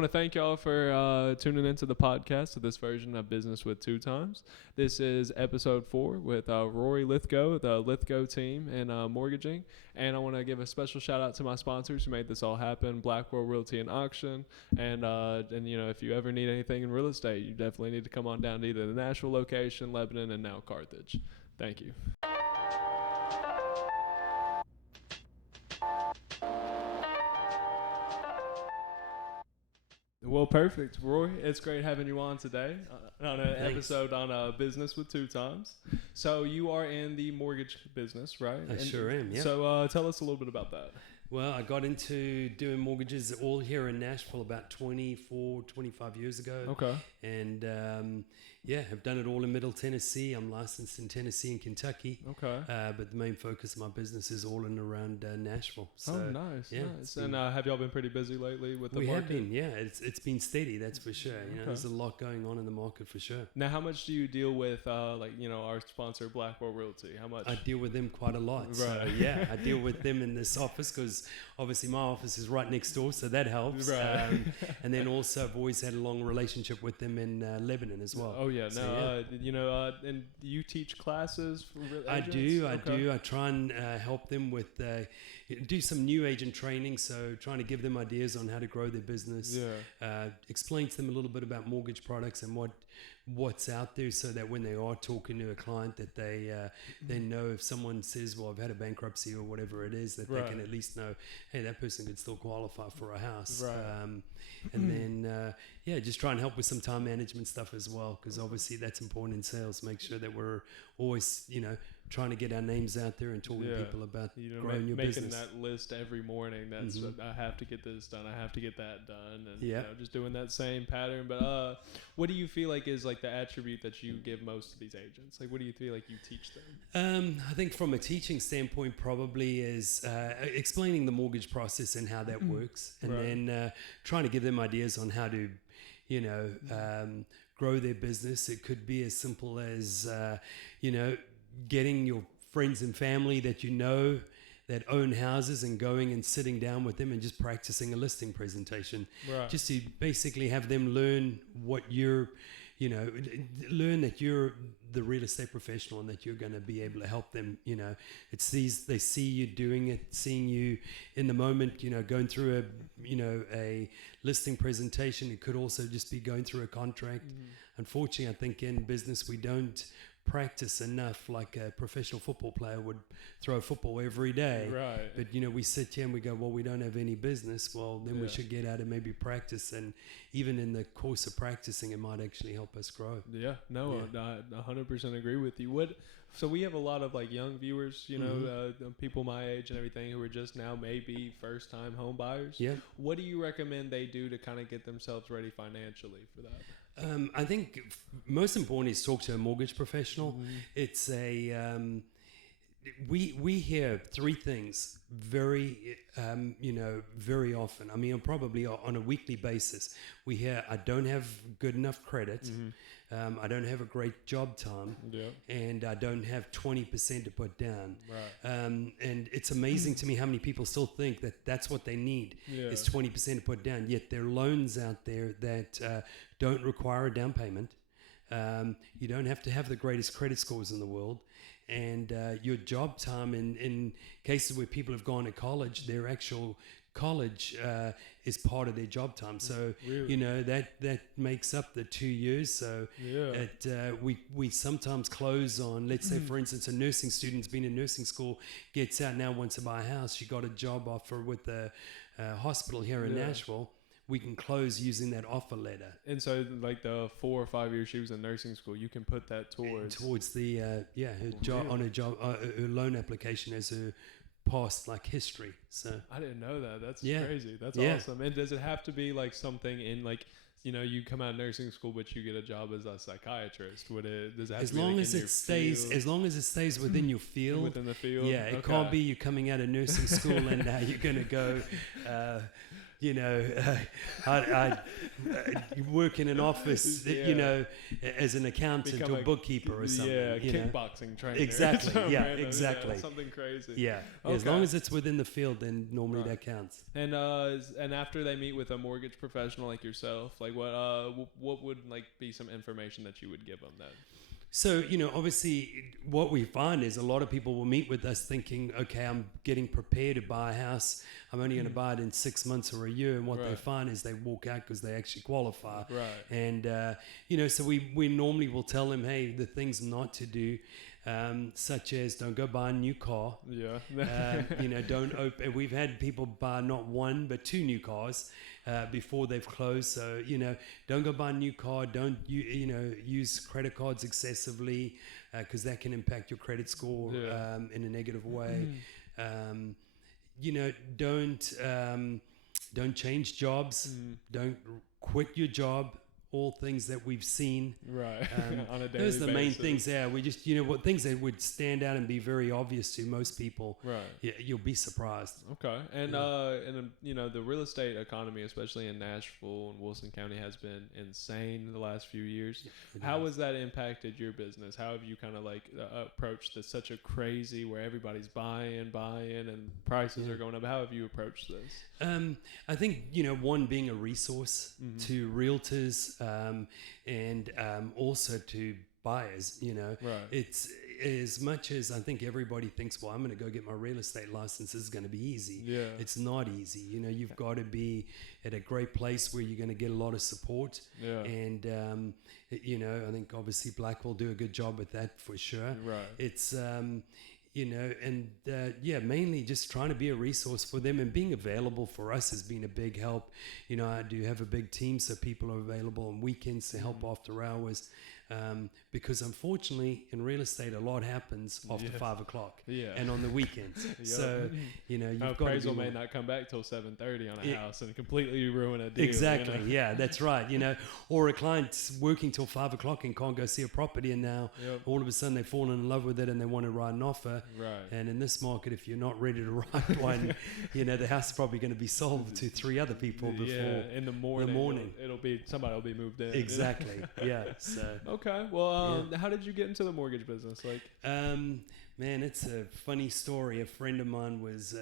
want to thank y'all for tuning into the podcast of this version of Business with Two Times. This is episode 4 with Rory Lithgow, the Lithgow team in mortgaging. And I want to give a special shout out to my sponsors who made this all happen, Blackwell Realty and Auction. And you know, if you ever need anything in real estate, you definitely need to come on down to either the Nashville location, Lebanon, and now Carthage. Thank you. Well, perfect, Roy. It's great having you on today on an episode on Business with Two Times. So you are in the mortgage business, right? I sure am, yeah. So tell us a little bit about that. Well, I got into doing mortgages all here in Nashville about 24, 25 years ago. Okay. And have done it all in Middle Tennessee. I'm licensed in Tennessee and Kentucky. Okay. But the main focus of my business is all in around Nashville. So, nice. Yeah, nice. And have y'all been pretty busy lately with the market? We have been, yeah. It's been steady, that's for sure. You know, there's a lot going on in the market for sure. Now, how much do you deal with, our sponsor, Blackwell Realty? How much? I deal with them quite a lot. Right. So, yeah, I deal with them in this office because obviously my office is right next door, so that helps. Right. And then also I've always had a long relationship with them in Lebanon as well. Oh, yeah. So, and you teach classes for agents? I do. I try and help them with, do some new agent training, so trying to give them ideas on how to grow their business. Yeah. Explain to them a little bit about mortgage products and what's out there, so that when they are talking to a client that they know if someone says, well, I've had a bankruptcy or whatever it is, that they can at least know, hey, that person could still qualify for a house. Right. And then just try and help with some time management stuff as well, because obviously that's important in sales. Make sure that we're always trying to get our names out there and talking to people about growing your making business. That list every morning. That's I have to get this done. I have to get that done, and just doing that same pattern. But what do you feel like is like the attribute that you give most of these agents? Like, what do you feel like you teach them? I think from a teaching standpoint, probably is explaining the mortgage process and how that works, and then trying to give them ideas on how to, grow their business. It could be as simple as, getting your friends and family that that own houses and going and sitting down with them and just practicing a listing presentation. Right. Just to basically have them learn what learn that you're the real estate professional and that you're going to be able to help them. They see you doing it, seeing you in the moment, going through a listing presentation. It could also just be going through a contract. Unfortunately, I think in business we don't practice enough like a professional football player would throw a football every day. Right. But we sit here and we go, well, we don't have any business. Well, then we should get out and maybe practice, and even in the course of practicing, it might actually help us grow. I 100% agree with you. So we have a lot of like young viewers, people my age and everything who are just now maybe first time home buyers. Yeah. What do you recommend they do to kind of get themselves ready financially for that? I think most important is talk to a mortgage professional. It's we hear three things very often. I mean, probably on a weekly basis. We hear, I don't have good enough credit. I don't have a great job time, and I don't have 20% to put down. Right. And it's amazing to me how many people still think that that's what they need is 20% to put down. Yet there are loans out there that don't require a down payment. You don't have to have the greatest credit scores in the world. And your job time, in cases where people have gone to college, their actual college is part of their job time. So, that makes up the 2 years. So we sometimes close on, let's say, for instance, a nursing student's been in nursing school, gets out now, wants to buy a house. She got a job offer with the hospital here in Nashville. We can close using that offer letter. And so like the 4 or 5 years she was in nursing school, you can put that towards the her job on her job, her loan application as her past like history. So I didn't know that. That's crazy. That's awesome. And does it have to be like something in like, you come out of nursing school, but you get a job as a psychiatrist? Does it have as to be long like as it stays, field? as long as it stays within your field, within the field? Yeah, it can't be you coming out of nursing school and you're going to go you know, I work in an office, you know, as an accountant Become or bookkeeper or something. Yeah, you know? kickboxing trainer. Exactly. Yeah, exactly. Something crazy. Yeah. Okay. As long as it's within the field, then normally that counts. And after they meet with a mortgage professional like yourself, like what would like be some information that you would give them then? So, you know, obviously what we find is a lot of people will meet with us thinking, okay, I'm getting prepared to buy a house. I'm only going to buy it in 6 months or a year. And what they find is they walk out because they actually qualify. Right. And, you know, so we normally will tell them, hey, the things not to do, such as don't go buy a new car. Yeah. You know, don't open. We've had people buy not one, but 2 new cars. Before they've closed. So, you know, don't go buy a new car. Don't, you know, use credit cards excessively because that can impact your credit score in a negative way. You know, don't change jobs. Don't quit your job. All things that we've seen. Right. On a daily basis. Those are the main things there. We just, you know, what things that would stand out and be very obvious to most people. Right. Yeah, you'll be surprised. Okay. And, you know, the real estate economy, especially in Nashville and Wilson County, has been insane in the last few years. How has that impacted your business? How have you kind of like approached this such a crazy where everybody's buying and prices are going up? How have you approached this? I think, you know, one, being a resource to realtors, and also to buyers, you know. It's as much as I think everybody thinks, well, I'm going to go get my real estate license, this is going to be easy. It's not easy. You know, you've got to be at a great place where you're going to get a lot of support. And, you know, I think obviously Black will do a good job with that for sure. It's, you know, and mainly just trying to be a resource for them, and being available for us has been a big help. You know, I do have a big team, so people are available on weekends to help after hours. Because unfortunately in real estate, a lot happens after 5 o'clock and on the weekends. So, you know, you've got appraisal may not come back till 7:30 on a house and completely ruin a deal. Exactly. You know? Yeah, that's right. You know, or a client's working till 5 o'clock and can't go see a property, and now all of a sudden they've fallen in love with it and they want to write an offer. And in this market, if you're not ready to write one, you know, the house is probably going to be sold to 3 other people before in the morning. It'll be somebody will be moved in. Exactly. Yeah. So. Okay. Well, how did you get into the mortgage business? Like, man, it's a funny story. A friend of mine was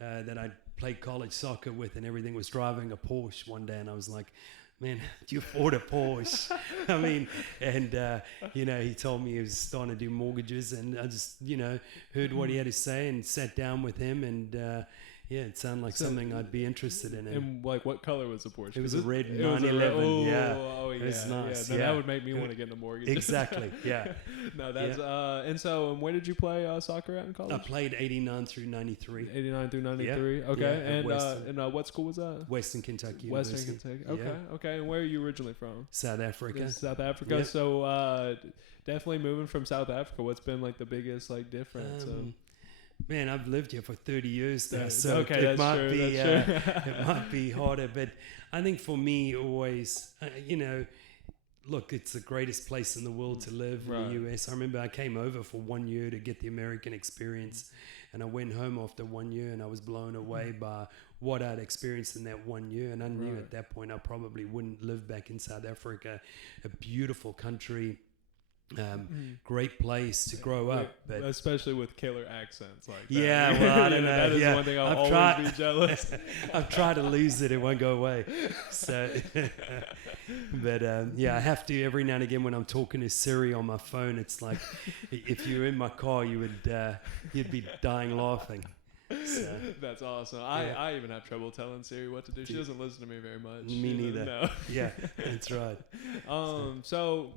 that I played college soccer with, and everything was driving a Porsche one day, and I was like, man, do you afford a Porsche? I mean, and, you know, he told me he was starting to do mortgages, and I just, you know, heard what he had to say and sat down with him, and it sounded like something I'd be interested in. And like, what color was the Porsche? It was a red 911. It was nice. Yeah, that would make me want to get in a mortgage. Exactly. Yeah. No, that's and so where did you play soccer at in college? I played 89 through 93. 89 through 93. Yeah. Okay. And what school was that? Western Kentucky. Western University. Kentucky. Okay. Okay. And where are you originally from? South Africa. South Africa. Yep. So definitely moving from South Africa. What's been like the biggest like difference? Man, I've lived here for 30 years now, so okay, it might be it might be harder. But I think for me, always, you know, look, it's the greatest place in the world to live in the US. I remember I came over for 1 year to get the American experience, and I went home after 1 year, and I was blown away by what I'd experienced in that 1 year. And I knew at that point I probably wouldn't live back in South Africa, a beautiful country. Great place to grow up, but especially with killer accents like that. Yeah, well, I don't know. That is one thing I'll always be jealous. I've tried to lose it; it won't go away. So, but I have to every now and again when I'm talking to Siri on my phone. It's like if you were in my car, you'd be dying laughing. So, that's awesome. I even have trouble telling Siri what to do. She doesn't listen to me very much. Me neither. No. Yeah, that's right. So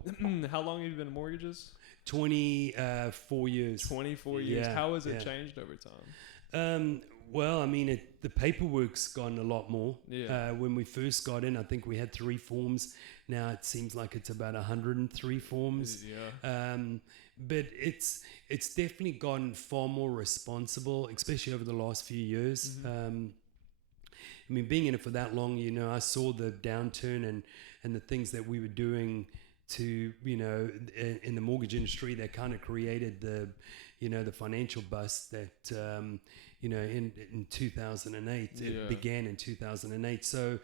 how long have you been in mortgages? 24 years. 24 years. Yeah, How has it changed over time? Well, I mean, the paperwork's gotten a lot more. Yeah. When we first got in, I think we had 3 forms. Now it seems like it's about 103 forms. Yeah. But it's definitely gotten far more responsible, especially over the last few years. I mean, being in it for that long, you know, I saw the downturn and the things that we were doing to, you know, in the mortgage industry that kind of created the, you know, the financial bust that, in 2008. It began in 2008. So,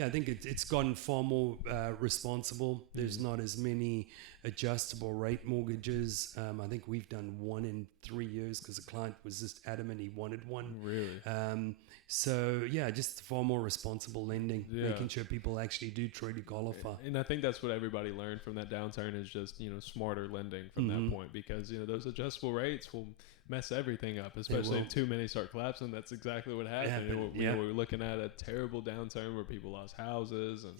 I think it's gotten far more responsible. There's not as many adjustable rate mortgages. I think we've done 1 in 3 years because the client was just adamant he wanted one. Really? So just far more responsible lending, making sure people actually do truly qualify. And I think that's what everybody learned from that downturn is just, smarter lending from that point, because, those adjustable rates will mess everything up, especially if too many start collapsing. That's exactly what happened. We were looking at a terrible downturn where people lost houses, and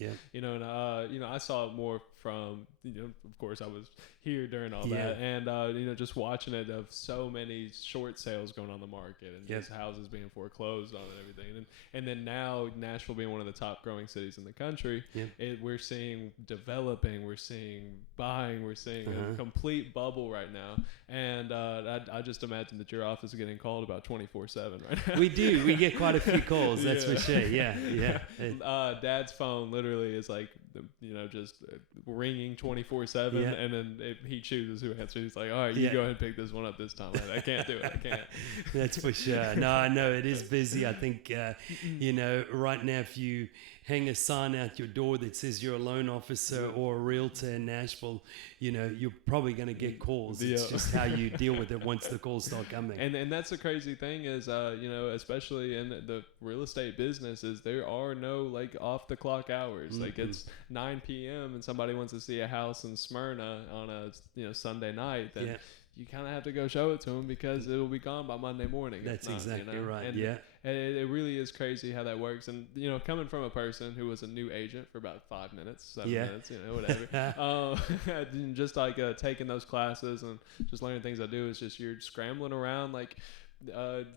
I saw it more from of course I was here during all that, and just watching it of so many short sales going on the market and just houses being foreclosed on and everything, and then now Nashville being one of the top growing cities in the country, we're seeing developing, we're seeing buying, we're seeing a complete bubble right now, and I just imagine that your office is getting called about 24/7 right now. We get quite a few calls, that's for sure. Dad's phone literally is like just ringing 24/7, and then if he chooses who answers, he's like, all right, you go ahead and pick this one up this time. I can't do it. I can't. That's for sure. No, I know it is busy. I think right now, if you hang a sign out your door that says you're a loan officer or a realtor in Nashville, you're probably going to get calls. It's just how you deal with it once the calls start coming. And that's the crazy thing is, especially in the real estate business, is there are no like off the clock hours. Like it's 9 p.m. and somebody wants to see a house in Smyrna on a Sunday night, then you kind of have to go show it to them because it will be gone by Monday morning. That's exactly right. And it really is crazy how that works. And, coming from a person who was a new agent for about 5 minutes, 7 minutes, whatever, just like taking those classes and just learning things I do is just you're scrambling around like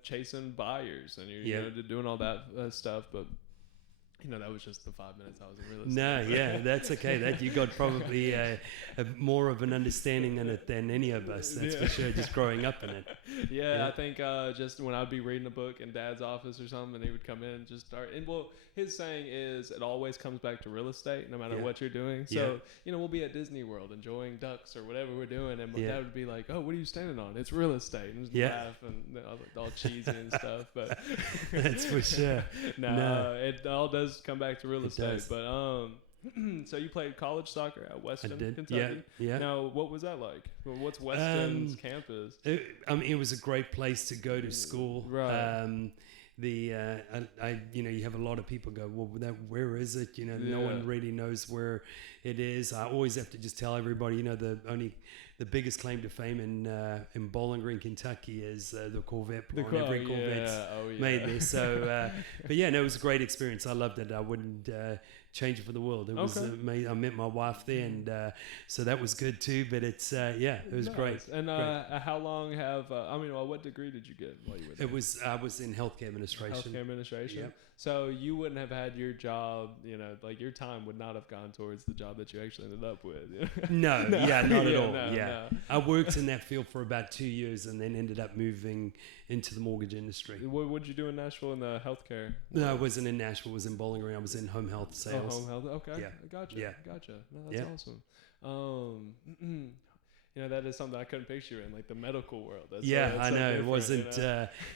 chasing buyers and you're doing all that stuff. But that was just the 5 minutes I was in real estate. No, that's okay. That you got probably more of an understanding in it than any of us. That's for sure. Just growing up in it. I think just when I'd be reading a book in Dad's office or something, and he would come in and just start. And his saying is, it always comes back to real estate, no matter what you're doing. So we'll be at Disney World enjoying ducks or whatever we're doing, and my dad would be like, "Oh, what are you standing on? It's real estate," and just laugh and all cheesy and stuff. But that's for sure. No, it all does come back to real estate. Does. But so you played college soccer at Weston, Kentucky. Yeah. Now, what was that like? Well, what's Weston's campus? It was a great place to go to school. Right. You have a lot of people go, well, where is it? No one really knows where it is. I always have to just tell everybody, the biggest claim to fame in Bowling Green, Kentucky is the Corvette plant. Every Corvette's made there. So, it was a great experience. I loved it. I wouldn't change it for the world. It was amazing. I met my wife there, and so that was good too. But it's it was great. And great. How long have what degree did you get while you were there? I was in healthcare administration. Healthcare administration. Yep. So you wouldn't have had your job, like your time would not have gone towards the job that you actually ended up with. No, not at all. No. I worked in that field for about 2 years and then ended up moving into the mortgage industry. What did you do in Nashville in the healthcare? No, I wasn't in Nashville. I was in Bowling Green. I was in home health sales. Home health. Okay. Yeah. Gotcha. Yeah. Gotcha. No, that's awesome. That is something I couldn't picture in like the medical world. I know. It wasn't.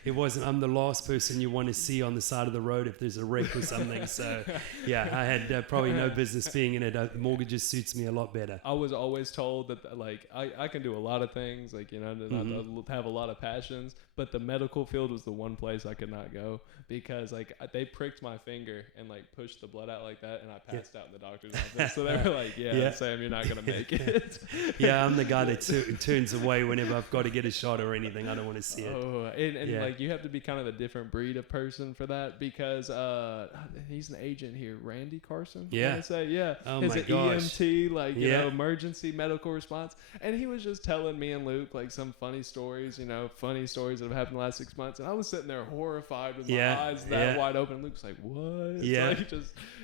It wasn't. I'm the last person you want to see on the side of the road if there's a wreck or something. So, I had probably no business being in it. Mortgages suits me a lot better. I was always told that like I can do a lot of things, like I have a lot of passions, but the medical field was the one place I could not go because like they pricked my finger and like pushed the blood out like that, and I passed out in the doctor's office. So they were like, Sam, you're not gonna make it. I'm the guy that turns away whenever I've got to get a shot or anything. I don't want to see it. And like you have to be kind of a different breed of person for that because he's an agent here, Randy Carson. Yeah. I say Oh he's my an gosh. EMT, like emergency medical response, and he was just telling me and Luke like some funny stories that have happened the last 6 months, and I was sitting there horrified with my eyes that wide open. Luke's like, what? Like,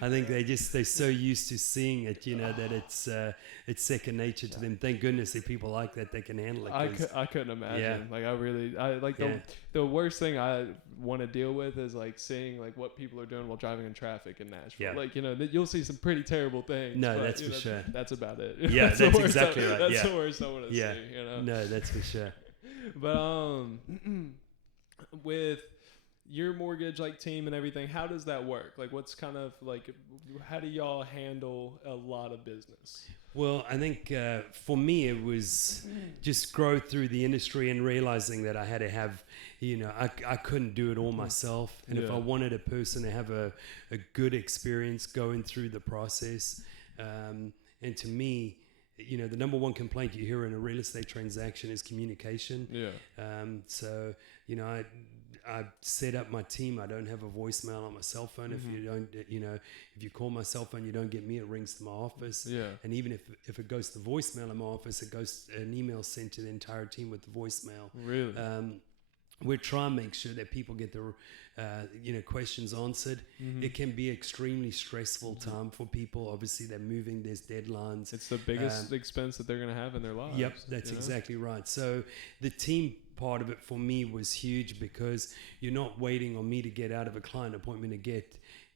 I think they're so used to seeing it, that it's second nature to them. Thank goodness there are people like that can handle it. I couldn't imagine. The worst thing I want to deal with is like seeing like what people are doing while driving in traffic in Nashville. Like you'll see some pretty terrible things. No, that's for sure. That's about it. Yeah, that's exactly right. That's the worst I want to see. No, that's for sure. But with your mortgage like team and everything, how does that work? Like, what's kind of like, how do y'all handle a lot of business? Well, I think for me, it was just growth through the industry and realizing that I had to have, I couldn't do it all myself. And if I wanted a person to have a good experience going through the process, and to me, the number one complaint you hear in a real estate transaction is communication. So, I set up my team. I don't have a voicemail on my cell phone. If you don't, if you call my cell phone, you don't get me, it rings to my office. And even if it goes to the voicemail in my office, it goes an email sent to the entire team with the voicemail. Really? We try and make sure that people get their questions answered. It can be extremely stressful time for people. Obviously, they're moving. There's deadlines. It's the biggest expense that they're going to have in their lives. Yep, that's exactly right. So the team part of it for me was huge, because you're not waiting on me to get out of a client appointment to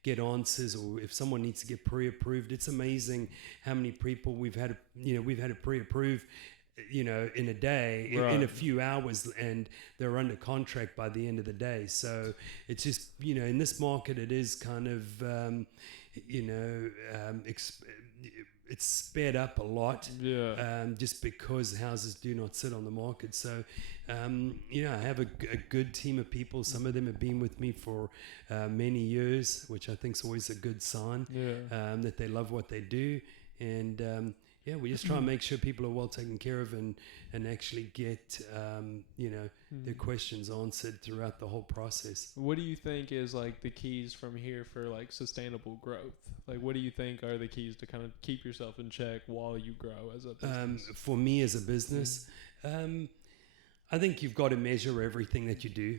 get answers, or if someone needs to get pre-approved. It's amazing how many people we've had to pre-approve in a day, in a few hours, and they're under contract by the end of the day. So it's just, in this market, it is kind of, it's sped up a lot, just because houses do not sit on the market. So, I have a good team of people. Some of them have been with me for many years, which I think is always a good sign, that they love what they do. And we just try and make sure people are well taken care of and actually get, their questions answered throughout the whole process. What do you think is like the keys from here for like sustainable growth? Like, what do you think are the keys to kind of keep yourself in check while you grow as a business? For me as a business, I think you've got to measure everything that you do,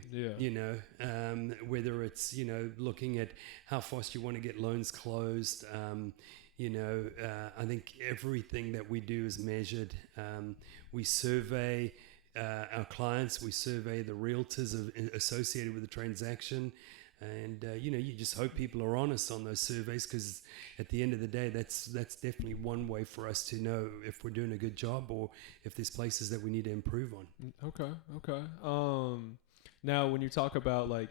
whether it's, looking at how fast you want to get loans closed. I think everything that we do is measured. We survey our clients, we survey the realtors associated with the transaction, and you just hope people are honest on those surveys, because at the end of the day, that's definitely one way for us to know if we're doing a good job or if there's places that we need to improve on. Okay. Now, when you talk about like,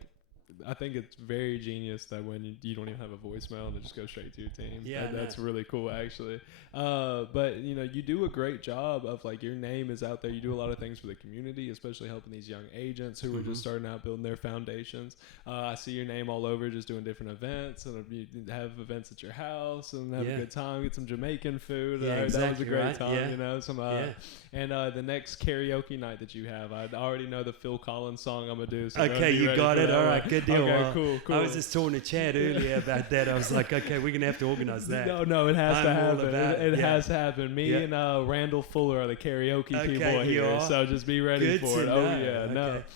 I think it's very genius that when you don't even have a voicemail and it just goes straight to your team. That's really cool, actually. But you do a great job of like, your name is out there. You do a lot of things for the community, especially helping these young agents who are just starting out building their foundations. I see your name all over, just doing different events, and you have events at your house and have a good time. Get some Jamaican food. Exactly, that was a great time. Yeah. And the next karaoke night that you have, I already know the Phil Collins song I'm gonna do. So okay, you got it. All right, good deal. Okay, cool. I was just talking to Chad earlier about that. I was like, okay, we're gonna have to organize that. No, it has to happen. It has to happen. Me and Randall Fuller are the karaoke people here, so just be ready for it.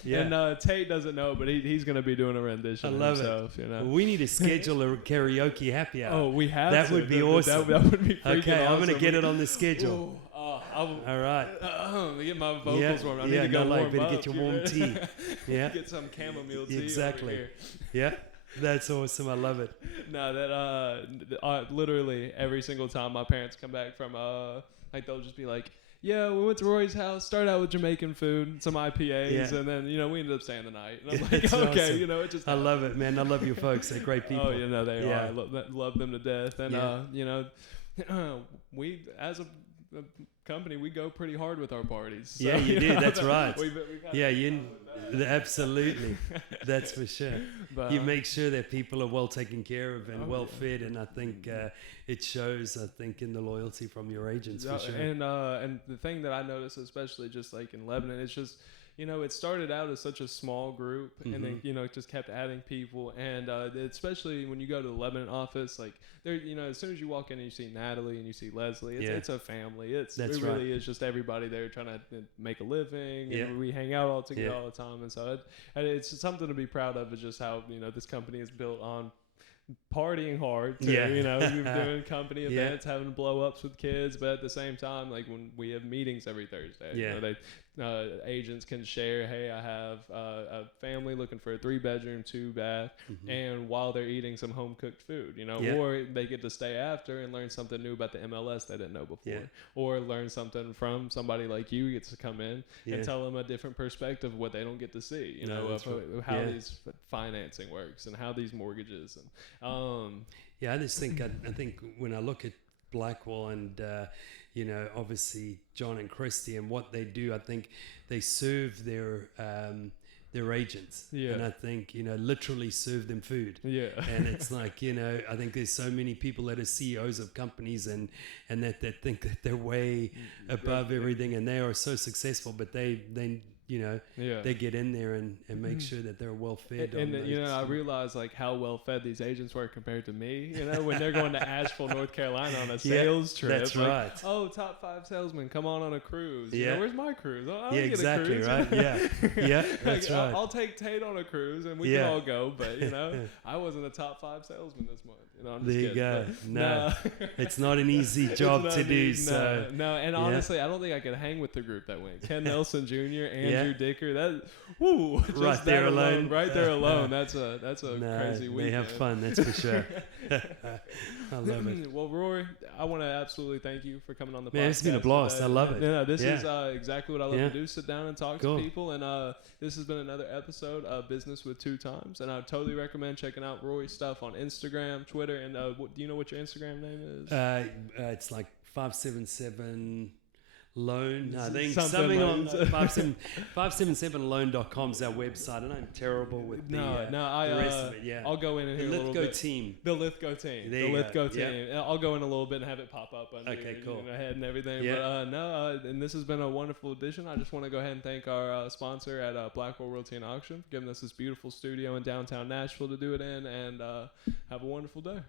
And Tate doesn't know, but he's gonna be doing a rendition himself. Well, we need to schedule a karaoke happy hour. Oh, we have that to. would be awesome. That would be freaking okay, awesome. I'm gonna get it on the schedule. All right. Let me get my vocals warm. I need to go warm up. Get your warm tea. Get some chamomile tea. Exactly. Over here. Yeah. That's awesome. I love it. No, that literally every single time my parents come back from like, they'll just be like, yeah, we went to Rory's house, started out with Jamaican food, some IPAs, and then, we ended up staying the night. And I'm like, okay, awesome. it just I love it, man. I love your folks. They're great people. Oh, they are. I love them to death. And, we, as a company, we go pretty hard with our parties. So, you do. That's right. We've absolutely. That's for sure. But, you make sure that people are well taken care of and well fed, and I think it shows. I think in the loyalty from your agents for sure. And the thing that I noticed, especially just like in Lebanon, it's just, it started out as such a small group, and then, it just kept adding people. And especially when you go to the Lebanon office, like, there, as soon as you walk in and you see Natalie and you see Leslie, it's a family. It really is just everybody there trying to make a living, and we hang out all together all the time. And so it's something to be proud of, is just how, this company is built on partying hard too. You're doing company events, having blow ups with kids, but at the same time, like when we have meetings every Thursday, agents can share, hey, I have a family looking for a 3-bedroom, 2-bath, and while they're eating some home cooked food, or they get to stay after and learn something new about the MLS they didn't know before, or learn something from somebody like you gets to come in and tell them a different perspective of what they don't get to see, of how these financing works and how these mortgages and I just think I think when I look at Blackwell and obviously John and Christy and what they do, I think they serve their agents, and I think literally serve them food, and it's like I think there's so many people that are CEOs of companies and that think that they're way above everything, and they are so successful, but they they get in there and make sure that they're well fed. And I realize like how well fed these agents were compared to me. When they're going to Asheville, North Carolina on a sales trip. That's like, right. Oh, top 5 salesmen, come on a cruise. Where's my cruise? I don't get exactly, a cruise. Right. That's right. I'll take Tate on a cruise and we can all go. But I wasn't a top 5 salesman this month. I'm just there you kidding. go. No, it's not an easy job to do. And honestly, I don't think I could hang with the group that went. Ken Nelson Jr., Andrew Dicker. Right there alone. That's a crazy weekend. They have fun, that's for sure. I love it. Well, Rory, I want to absolutely thank you for coming on the podcast. Man, it's been a blast. Today. I love it. This is exactly what I love to do: sit down and talk to people. And this has been another episode of Business with 2 Times. And I totally recommend checking out Rory's stuff on Instagram, Twitter, and do you know what your Instagram name is? It's like 577 loan. I think something on 577loan.com is our website, and I'm terrible with the rest of it. I'll go in and hear a little bit. The Lithgow team. There the Lithgow go. team. Yep. I'll go in a little bit and have it pop up under cool. your head and everything. Yep. But and this has been a wonderful edition. I just want to go ahead and thank our sponsor at Blackwell Realty and Auction for giving us this beautiful studio in downtown Nashville to do it in, and have a wonderful day.